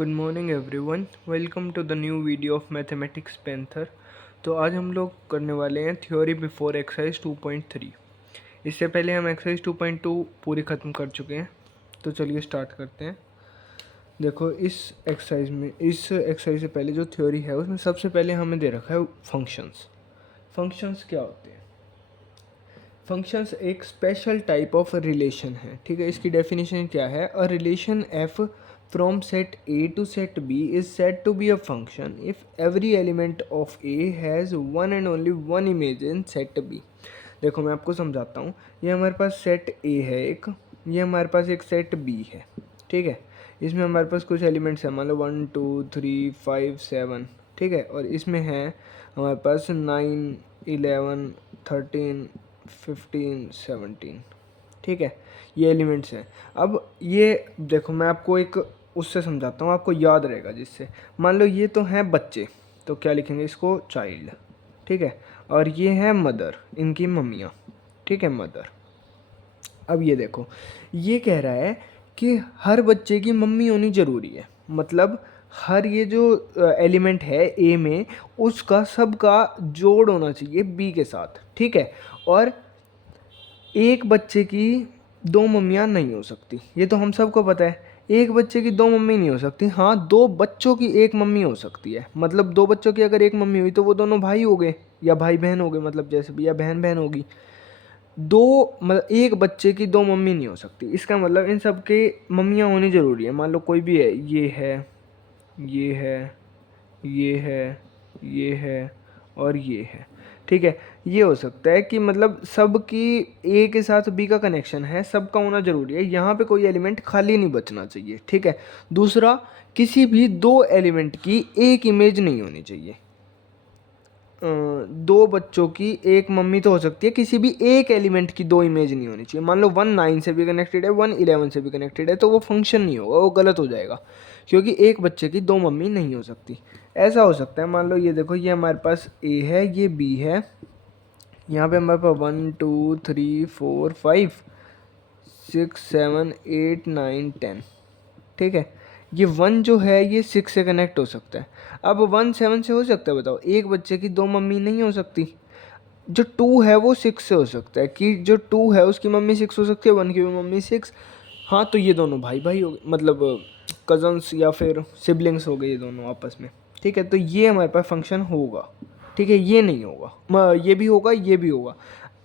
Good morning everyone, welcome to the new video of Mathematics Panther. तो आज हम लोग करने वाले हैं थ्योरी बिफोर एक्सरसाइज 2.3। इससे पहले हम एक्सरसाइज 2.2 पूरी ख़त्म कर चुके हैं। तो चलिए स्टार्ट करते हैं। देखो इस एक्सरसाइज से पहले जो थ्योरी है उसमें सबसे पहले हमें दे रखा है फंक्शंस। फंक्शंस क्या होते हैं? फंक्शंस एक स्पेशल टाइप ऑफ रिलेशन है। ठीक है, इसकी डेफिनेशन क्या है? A relation F from set A to set B is said to be a function if every element of A has one and only one image in set B. देखो मैं आपको समझाता हूँ। ये हमारे पास सेट ए है एक, ये हमारे पास एक सेट बी है। ठीक है, इसमें हमारे पास कुछ एलिमेंट्स हैं, मान लो 1 2 3 5 7। ठीक है, और इसमें है हमारे पास 9 11 13 15 17। ठीक है, ये एलिमेंट्स हैं। अब ये देखो मैं आपको एक उससे समझाता हूँ, आपको याद रहेगा जिससे। मान लो ये तो हैं बच्चे, तो क्या लिखेंगे इसको? चाइल्ड। ठीक है, और ये है मदर, इनकी मम्मियाँ। ठीक है, मदर। अब ये देखो, ये कह रहा है कि हर बच्चे की मम्मी होनी ज़रूरी है। मतलब हर ये जो एलिमेंट है ए में, उसका सबका जोड़ होना चाहिए बी के साथ। ठीक है, और एक बच्चे की दो मम्मियाँ नहीं हो सकती, ये तो हम सबको पता है। एक बच्चे की दो मम्मी नहीं हो सकती। हाँ, दो बच्चों की एक मम्मी हो सकती है। मतलब दो बच्चों की अगर एक मम्मी हुई तो वो दोनों भाई हो गए या भाई बहन हो गए, मतलब जैसे भी, या बहन बहन होगी। दो मतलब एक बच्चे की दो मम्मी नहीं हो सकती। इसका मतलब इन सब के मम्मियाँ होनी ज़रूरी है। मान लो कोई भी है, ये है, ये है, ये है, ये है और ये है। ठीक है, ये हो सकता है कि मतलब सबकी ए के साथ बी का कनेक्शन है, सबका होना जरूरी है। यहाँ पे कोई एलिमेंट खाली नहीं बचना चाहिए। ठीक है, दूसरा, किसी भी दो एलिमेंट की एक इमेज नहीं होनी चाहिए। दो बच्चों की एक मम्मी तो हो सकती है, किसी भी एक एलिमेंट की दो इमेज नहीं होनी चाहिए। मान लो 1 9 से भी कनेक्टेड है, 1 11 से भी कनेक्टेड है, तो वो फंक्शन नहीं होगा, वो गलत हो जाएगा, क्योंकि एक बच्चे की दो मम्मी नहीं हो सकती। ऐसा हो सकता है, मान लो ये देखो, ये हमारे पास ए है, ये बी है, यहाँ पे हमारे पास 1 2 3 4 5 6 7 8 9 10। ठीक है, ये 1 जो है ये 6 से कनेक्ट हो सकता है। अब 1 7 से हो सकता है? बताओ, एक बच्चे की दो मम्मी नहीं हो सकती। जो 2 है वो 6 से हो सकता है, कि जो 2 है उसकी मम्मी 6 हो सकती है, 1 की भी मम्मी 6। हाँ, तो ये दोनों भाई भाई हो गए, मतलब कजन्स या फिर सिबलिंग्स हो गए ये दोनों आपस में। ठीक है, तो ये हमारे पास फंक्शन होगा। ठीक है, ये नहीं होगा, ये भी होगा, ये भी होगा।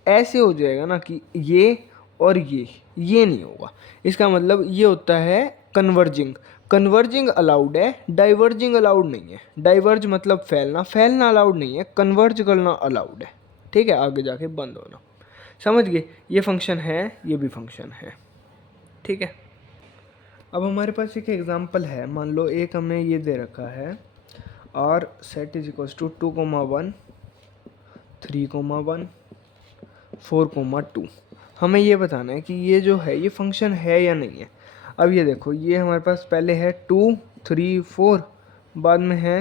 ऐसे हो जाएगा ना कि ये और ये नहीं होगा। इसका मतलब ये होता है कन्वर्जिंग। कन्वर्जिंग अलाउड है, डाइवर्जिंग अलाउड नहीं है। डाइवर्ज मतलब फैलना, फैलना अलाउड नहीं है, कन्वर्ज करना अलाउड है। ठीक है, आगे जाके बंद होना। समझ गए? ये फंक्शन है, ये भी फंक्शन है। ठीक है, अब हमारे पास एक एग्जांपल है। मान लो एक हमें ये दे रखा है, R set is equals to 2,1 3,1 4,2। हमें ये बताना है कि ये जो है ये फंक्शन है या नहीं है। अब ये देखो, ये हमारे पास पहले है 2 3 4, बाद में है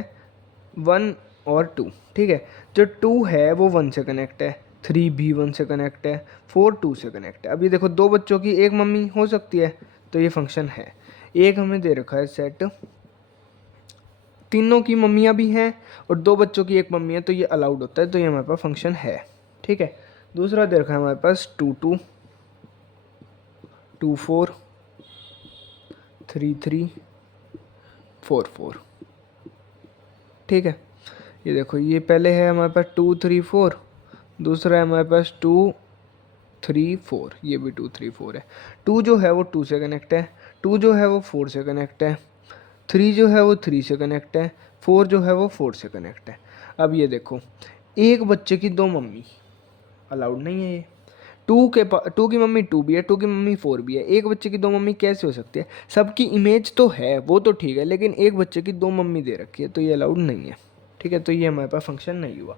1 और 2। ठीक है, जो 2 है वो 1 से कनेक्ट है, 3 भी 1 से कनेक्ट है, 4 2 से कनेक्ट है। अब ये देखो, दो बच्चों की एक मम्मी हो सकती है, तो ये फंक्शन है। एक हमें दे रखा है सेट, तीनों की मम्मियाँ भी हैं और दो बच्चों की एक मम्मी है, तो ये अलाउड होता है, तो ये हमारे पास फंक्शन है। ठीक है, दूसरा दे रखा है हमारे पास 2 2 2 4 3 3 4 4। ठीक है, ये देखो, ये पहले है हमारे पास 2 3 4, दूसरा है हमारे पास 2 3 4, ये भी 2 3 4 है। 2 जो है वो 2 से कनेक्ट है, 2 जो है वो 4 से कनेक्ट है, 3 जो है वो 3 से कनेक्ट है, 4 जो है वो 4 से कनेक्ट है। अब ये देखो, एक बच्चे की दो मम्मी अलाउड नहीं है। ये 2 की मम्मी 2 भी है, 2 की मम्मी 4 भी है, एक बच्चे की दो मम्मी कैसे हो सकती है? सबकी इमेज तो है, वो तो ठीक है, लेकिन एक बच्चे की दो मम्मी दे रखी है, तो ये अलाउड नहीं है। ठीक है, तो ये हमारे पास फंक्शन नहीं हुआ।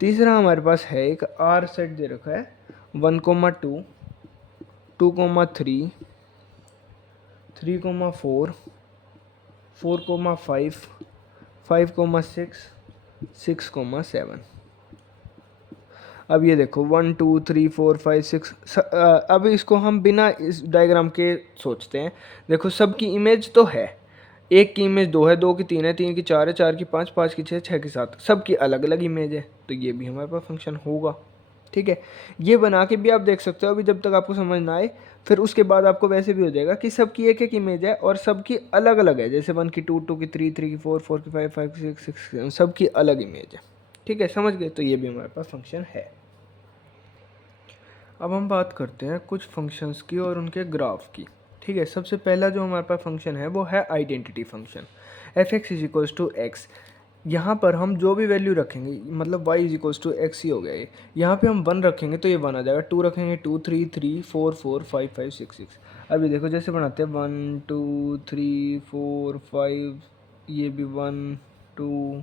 तीसरा हमारे पास है एक आर सेट दे रखा है, 1,2 2,3 3,4 4,5 5,6 6,7। अब ये देखो 1 2 3 4 5 6। अब इसको हम बिना इस डायग्राम के सोचते हैं। देखो, सबकी इमेज तो है, एक की इमेज 2 है, 2 की 3 है, 3 की 4 है, 4 की 5, 5 की 6, 6 की 7, सबकी अलग अलग इमेज है, तो ये भी हमारे पास फंक्शन होगा। ठीक है, ये बना के भी आप देख सकते हो, अभी जब तक आपको समझ ना आए फिर उसके बाद आपको वैसे भी हो जाएगा कि सबकी एक एक इमेज है और सबकी अलग अलग है, जैसे 1 की 2, 2 की 3, 3 की 4, 4 की 5, 5 की 6, 6 की, सबकी अलग इमेज है। ठीक है, समझ गए, तो ये भी हमारे पास फंक्शन है। अब हम बात करते हैं कुछ फंक्शंस की और उनके ग्राफ की। ठीक है, सबसे पहला जो हमारे पास फंक्शन है वो है identity function. F x is equals to x, यहाँ पर हम जो भी वैल्यू रखेंगे, मतलब y is equals to x ही हो गया ये, यहाँ पे हम 1 रखेंगे तो ये 1 आ जाएगा, 2 रखेंगे 2, 3, 3, 4, 4, 5, 5, 6, 6। अभी देखो जैसे बनाते हैं 1, 2, 3, 4, 5, ये भी 1, 2,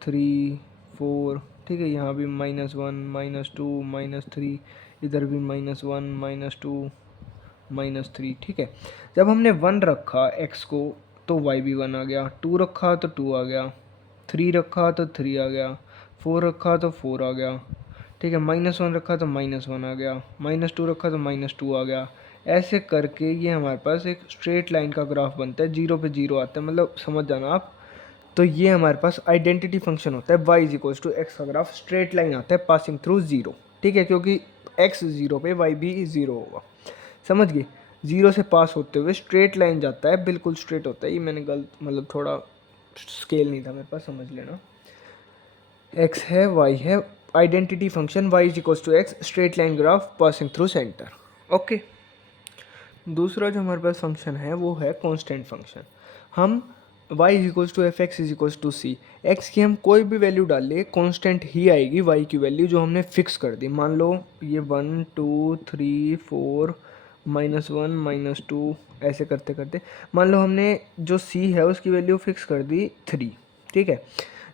3, 4, ठीक है, यहाँ भी -1, -2, -3, इधर भी -1, -2, -3। ठीक है, जब हमने 1 रखा x को तो y भी 1 आ गया, 2 रखा तो 2 आ गया, 3 रखा तो 3 आ गया, 4 रखा तो 4 आ गया। ठीक है, -1 रखा तो -1 आ गया, -2 रखा तो -2 आ गया। ऐसे करके ये हमारे पास एक स्ट्रेट लाइन का ग्राफ बनता है, 0 पे 0 आता है, मतलब समझ जाना आप। तो ये हमारे पास आइडेंटिटी फंक्शन होता है, y is equals to x का ग्राफ स्ट्रेट लाइन आता है पासिंग थ्रू 0। ठीक है, क्योंकि x 0 पे y भी 0 होगा, समझ गए। 0 से पास होते हुए स्ट्रेट लाइन जाता है, बिल्कुल स्ट्रेट होता है, ये मैंने गलत मतलब थोड़ा स्केल नहीं था मेरे पास, समझ लेना। x है, y है, identity function y is equals to x straight line graph passing through centre. Okay, दूसरा जो हमारे पास फंक्शन है वो है कांस्टेंट फंक्शन। हम y is equals to F x is equals to C, x की हम कोई भी वैल्यू डाल ले कांस्टेंट ही आएगी, y की वैल्यू जो हमने फिक्स कर दी। मान लो ये 1, 2, 3, 4, -1, -2 ऐसे करते करते मान लो हमने जो c है उसकी वैल्यू फिक्स कर दी 3। ठीक है,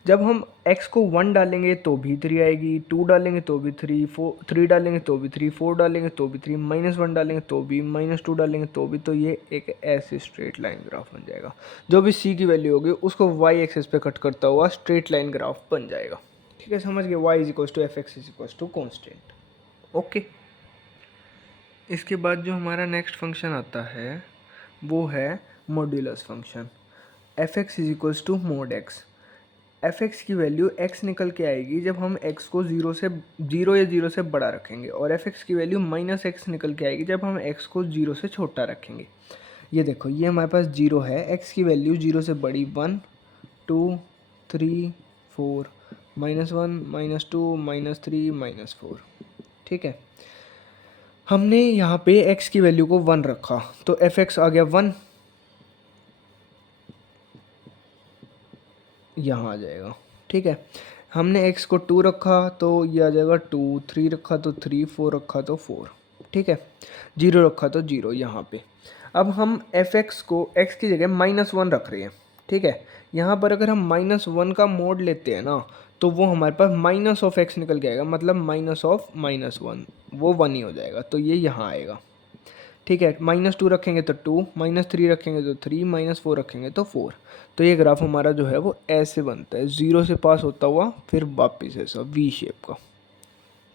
जब हम x को 1 डालेंगे तो भी 3 आएगी, 2 डालेंगे तो भी 3, 4, 3 डालेंगे तो भी 3, 4 डालेंगे तो भी 3, -1 डालेंगे तो भी, -2 डालेंगे तो भी, तो ये एक ऐसे स्ट्रेट लाइन ग्राफ बन जाएगा। जो भी c की वैल्यू होगी उसको y एक्सिस पे कट करता हुआ स्ट्रेट लाइन ग्राफ बन जाएगा। ठीक है, समझ गए, y is equals to F x is equals to constant. Okay, इसके बाद जो हमारा नेक्स्ट फंक्शन आता है वो है modulus function. F x is equals to mod x. F x की वैल्यू x निकल के आएगी जब हम x को 0 या 0 से बड़ा रखेंगे, और एफ एक्स की वैल्यू -x निकल के आएगी जब हम x को 0 से छोटा रखेंगे। ये देखो, ये हमारे पास 0 है, x की वैल्यू 0 से बड़ी 1, 2, 3, 4, -1, -2, -3, -4। ठीक है, हमने यहाँ पे x की वैल्यू को 1 रखा तो एफ एक्स आ गया 1, यहाँ आ जाएगा। ठीक है, हमने x को 2 रखा तो ये आ जाएगा 2, 3 रखा तो 3, 4 रखा तो 4। ठीक है, 0 रखा तो 0 यहाँ पे। अब हम एफ एक्स को x की जगह -1 रख रहे हैं। ठीक है, यहाँ पर अगर हम -1 का मोड लेते हैं ना तो वो हमारे पास माइनस ऑफ x निकल के आएगा, मतलब माइनस ऑफ -1, वो 1 ही हो जाएगा, तो ये यहाँ आएगा। ठीक है, -2 रखेंगे तो 2, -3 रखेंगे तो 3, -4 रखेंगे तो 4। तो ये ग्राफ हमारा जो है वो ऐसे बनता है, 0 से पास होता हुआ फिर वापस ऐसा वी शेप का।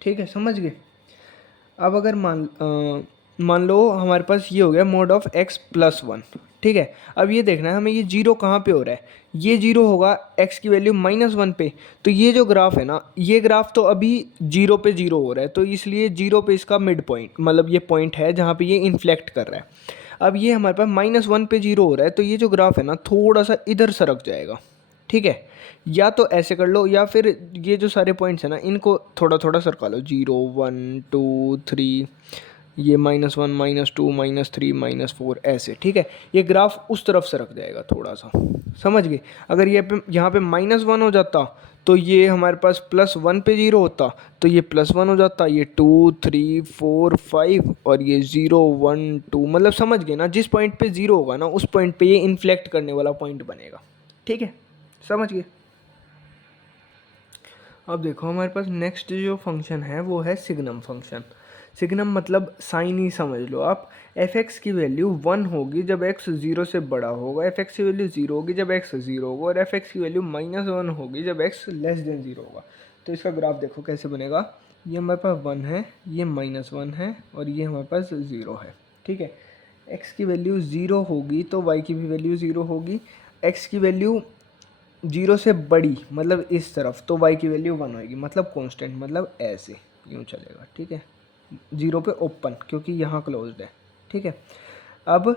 ठीक है, समझ गए। अब अगर मान लो हमारे पास ये हो गया मोड ऑफ x+1। ठीक है, अब ये देखना है हमें ये 0 कहाँ पे हो रहा है, ये 0 होगा x की वैल्यू -1 पे। तो ये जो ग्राफ है ना, ये ग्राफ तो अभी 0 पे 0 हो रहा है, तो इसलिए 0 पे इसका मिड पॉइंट, मतलब ये पॉइंट है जहाँ पे ये इन्फ्लेक्ट कर रहा है। अब ये हमारे पास -1 पे 0 हो रहा है, तो ये जो ग्राफ है ना थोड़ा सा इधर सरक जाएगा। ठीक है, या तो ऐसे कर लो या फिर ये जो सारे पॉइंट्स हैं ना इनको थोड़ा थोड़ा सरका लो, 0, 1, 2, 3, ये -1, -2, -3, -4 ऐसे। ठीक है, ये ग्राफ उस तरफ सरक जाएगा थोड़ा सा, समझ गए। अगर ये पे यहाँ पे -1 हो जाता तो ये हमारे पास +1 पे 0 होता, तो ये +1 हो जाता, ये 2, 3, 4, 5 और ये 0, 1, 2, मतलब समझ गए ना, जिस पॉइंट पे 0 होगा ना उस पॉइंट पे ये इन्फ्लेक्ट करने वाला पॉइंट बनेगा। ठीक है, समझ गए। अब देखो हमारे पास नेक्स्ट जो फंक्शन है वो है सिग्नम फंक्शन। सिग्नम मतलब साइन ही समझ लो आप। एफ एक्स की वैल्यू 1 होगी जब x 0 से बड़ा होगा, एफ एक्स की वैल्यू 0 होगी जब x 0 होगा, और एफ एक्स की वैल्यू -1 होगी जब x <0 होगा। तो इसका ग्राफ देखो कैसे बनेगा, ये हमारे पास 1 है, ये -1 है और ये हमारे पास 0 है। ठीक है, x की वैल्यू 0 होगी तो y की भी वैल्यू 0 होगी। x की वैल्यू 0 से बड़ी मतलब इस तरफ तो y की वैल्यू 1 होगी, मतलब कांस्टेंट, मतलब ऐसे यूँ चलेगा, ठीक है। 0 पे ओपन क्योंकि यहाँ क्लोज्ड है, ठीक है। अब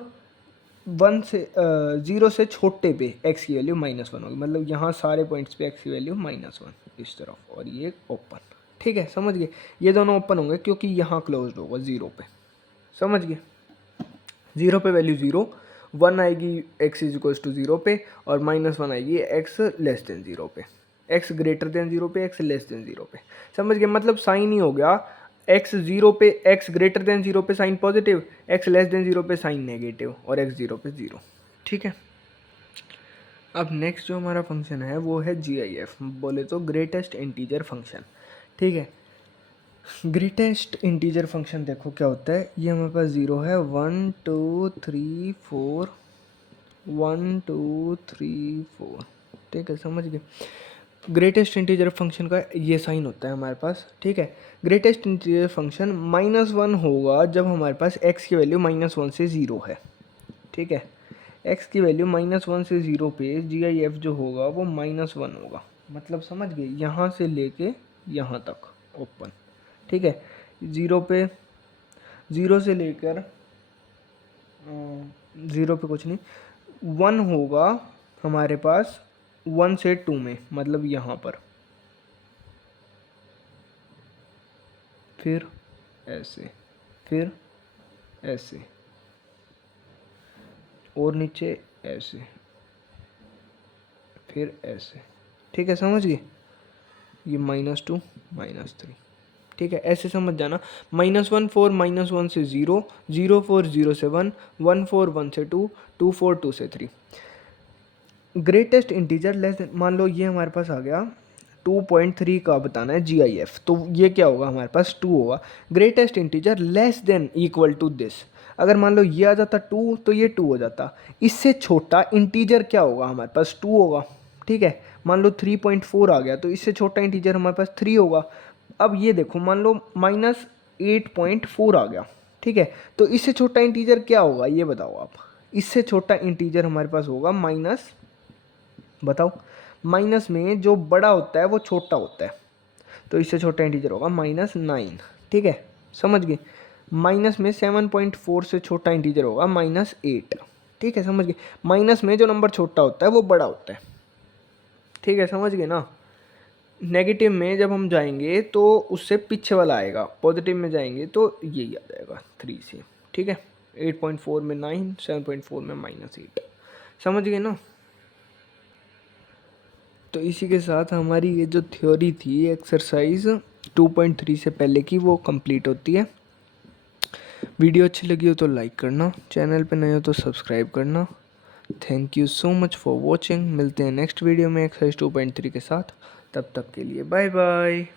0 से छोटे पे x की वैल्यू -1 होगी, मतलब यहाँ सारे पॉइंट्स पे x की वैल्यू -1 इस तरफ, और ये ओपन, ठीक है, समझ गए। ये दोनों ओपन होंगे क्योंकि यहाँ क्लोज्ड होगा 0 पे, समझ गए। 0 पे वैल्यू 0, 1 आएगी x इज इक्वल्स टू 0 पे, और -1 आएगी x लेस देन 0 पे, x ग्रेटर देन 0 पे, x लेस देन 0 पे, समझ गए। मतलब साइन ही हो गया, x 0 पे, x ग्रेटर देन 0 पे sign positive, x less than 0 पे साइन नेगेटिव, और x 0 पे 0, ठीक है। अब नेक्स्ट जो हमारा फंक्शन है वो है GIF, बोले तो ग्रेटेस्ट इंटीजर फंक्शन, ठीक है। ग्रेटेस्ट इंटीजर फंक्शन देखो क्या होता है, ये हमारे पास 0 है, 1 2 3 4, 1 2 3 4, ठीक है, समझ गए। ग्रेटेस्ट इंटीजर फंक्शन का ये साइन होता है हमारे पास, ठीक है। ग्रेटेस्ट इंटीजर फंक्शन -1 होगा जब हमारे पास x की वैल्यू -1 से 0 है, ठीक है। x की वैल्यू -1 से 0 पे GIF जो होगा वो -1 होगा, मतलब समझ गए, यहाँ से लेके यहाँ तक ओपन, ठीक है। 0 पे, 0 से लेकर 0 पे कुछ नहीं, 1 होगा हमारे पास 1 से 2 में, मतलब यहाँ पर, फिर ऐसे, फिर ऐसे, और नीचे ऐसे, फिर ऐसे, ठीक है, समझ गए। ये -2 -3, ठीक है, ऐसे समझ जाना। -1 4 -1 से 0, 0 4 0 से 1, 1 4 1 से 2, 2 4 2 से 3। ग्रेटेस्ट इंटीजर लेस देन, मान लो ये हमारे पास आ गया 2.3 का बताना है GIF, तो ये क्या होगा हमारे पास 2 होगा। Greatest integer less than equal to this, अगर मान लो ये आ जाता 2 तो ये 2 हो जाता, इससे छोटा इंटीजर क्या होगा हमारे पास 2 होगा, ठीक है। मान लो 3.4 आ गया तो इससे छोटा इंटीजर हमारे पास 3 होगा। अब ये देखो, मान लो -8.4 आ गया, ठीक है, तो इससे छोटा इंटीजर क्या होगा ये बताओ आप। इससे छोटा इंटीजर हमारे पास होगा माइनस, बताओ, माइनस में जो बड़ा होता है वो छोटा होता है, तो इससे छोटा इंटीजर होगा -9, ठीक है, समझ गए। माइनस में 7.4 से छोटा इंटीजर होगा -8, ठीक है, समझ गए। माइनस में जो नंबर छोटा होता है वो बड़ा होता है, ठीक है, समझ गए ना। नेगेटिव में जब हम जाएंगे तो उससे पीछे वाला आएगा, पॉजिटिव में जाएंगे तो यही आ जाएगा 3 से, ठीक है। 8.4 में 9, 7.4 में -8, समझ गए ना। तो इसी के साथ हमारी ये जो थ्योरी थी एक्सरसाइज 2.3 से पहले की वो कंप्लीट होती है। वीडियो अच्छी लगी हो तो लाइक करना, चैनल पे नए हो तो सब्सक्राइब करना। Thank you so much for watching. मिलते हैं नेक्स्ट वीडियो में एक्सरसाइज 2.3 के साथ, तब तक के लिए बाय बाय।